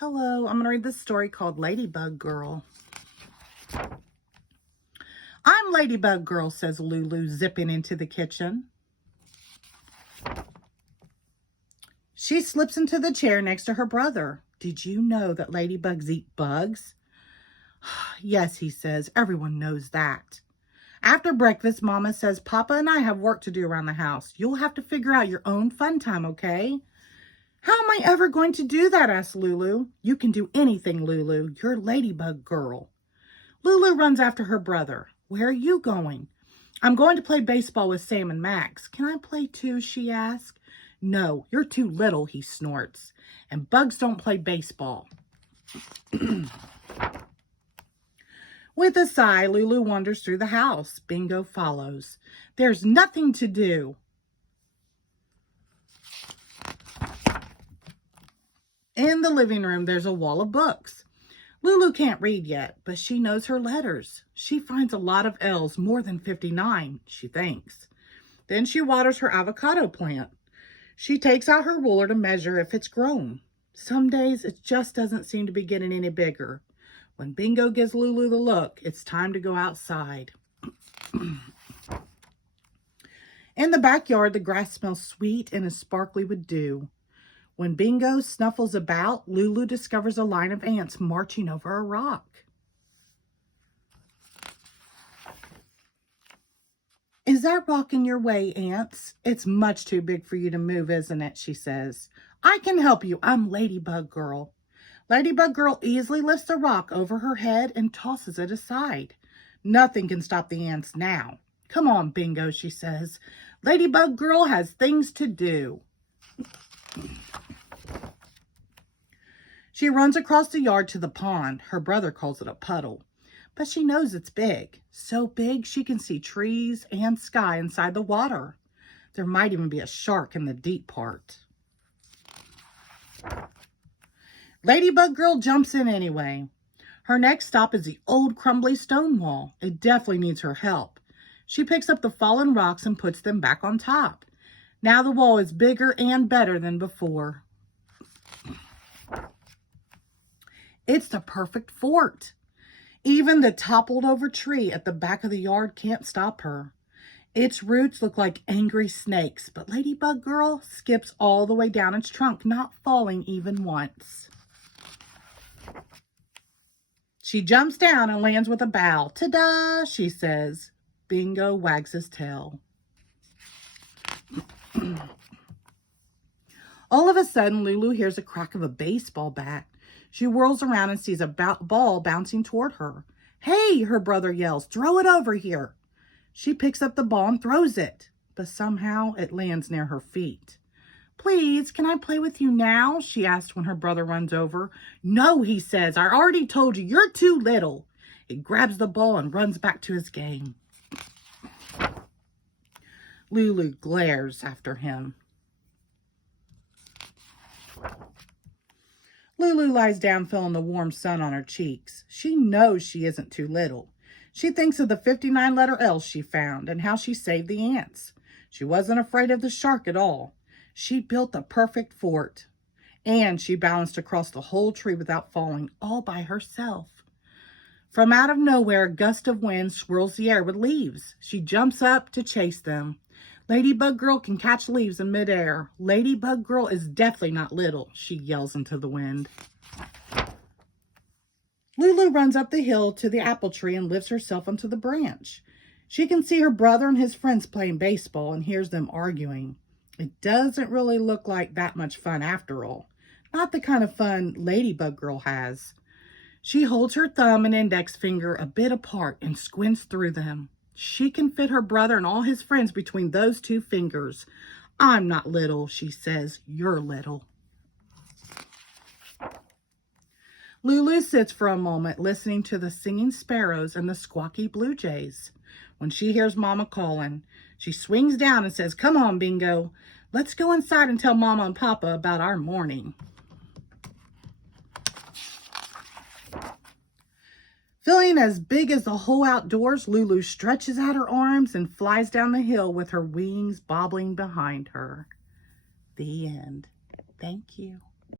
Hello, I'm going to read this story called Ladybug Girl. I'm Ladybug Girl, says Lulu, zipping into the kitchen. She slips into the chair next to her brother. Did you know that ladybugs eat bugs? Yes, he says, everyone knows that. After breakfast, Mama says, Papa and I have work to do around the house. You'll have to figure out your own fun time, okay? How am I ever going to do that? Asked Lulu. You can do anything, Lulu. You're Ladybug Girl. Lulu runs after her brother. Where are you going? I'm going to play baseball with Sam and Max. Can I play too? She asked. No, you're too little, he snorts. And bugs don't play baseball. With a sigh, Lulu wanders through the house. Bingo follows. There's nothing to do. In the living room, there's a wall of books. Lulu can't read yet, but she knows her letters. She finds a lot of L's, more than 59, she thinks. Then she waters her avocado plant. She takes out her ruler to measure if it's grown. Some days it just doesn't seem to be getting any bigger. When Bingo gives Lulu the look, it's time to go outside. In the backyard, the grass smells sweet and is sparkly with dew. When Bingo snuffles about, Lulu discovers a line of ants marching over a rock. Is that rock in your way, ants? It's much too big for you to move, isn't it? She says. I can help you. I'm Ladybug Girl. Ladybug Girl easily lifts the rock over her head and tosses it aside. Nothing can stop the ants now. Come on, Bingo, she says. Ladybug Girl has things to do. She runs across the yard to the pond. Her brother calls it a puddle. But she knows it's big. So big she can see trees and sky inside the water. There might even be a shark in the deep part. Ladybug Girl jumps in anyway. Her next stop is the old crumbly stone wall. It definitely needs her help. She picks up the fallen rocks and puts them back on top. Now the wall is bigger and better than before. It's the perfect fort. Even the toppled over tree at the back of the yard can't stop her. Its roots look like angry snakes, but Ladybug Girl skips all the way down its trunk, not falling even once. She jumps down and lands with a bow. Ta-da, she says. Bingo wags his tail. All of a sudden, Lulu hears a crack of a baseball bat. She whirls around and sees a ball bouncing toward her. Hey, her brother yells, throw it over here. She picks up the ball and throws it, but somehow it lands near her feet. Please, can I play with you now? She asks when her brother runs over. No, he says, I already told you, you're too little. He grabs the ball and runs back to his game. Lulu glares after him. Lulu lies down feeling the warm sun on her cheeks. She knows she isn't too little. She thinks of the 59-letter L's she found and how she saved the ants. She wasn't afraid of the shark at all. She built the perfect fort. And she balanced across the whole tree without falling, all by herself. From out of nowhere, a gust of wind swirls the air with leaves. She jumps up to chase them. Ladybug Girl can catch leaves in midair. Ladybug Girl is definitely not little, she yells into the wind. Lulu runs up the hill to the apple tree and lifts herself onto the branch. She can see her brother and his friends playing baseball and hears them arguing. It doesn't really look like that much fun after all. Not the kind of fun Ladybug Girl has. She holds her thumb and index finger a bit apart and squints through them. She can fit her brother and all his friends between those two fingers. I'm not little, she says. You're little. Lulu sits for a moment listening to the singing sparrows and the squawky blue jays. When she hears Mama calling, she swings down and says, come on, Bingo. Let's go inside and tell Mama and Papa about our morning. Feeling as big as the whole outdoors, Lulu stretches out her arms and flies down the hill with her wings bobbling behind her. The end. Thank you.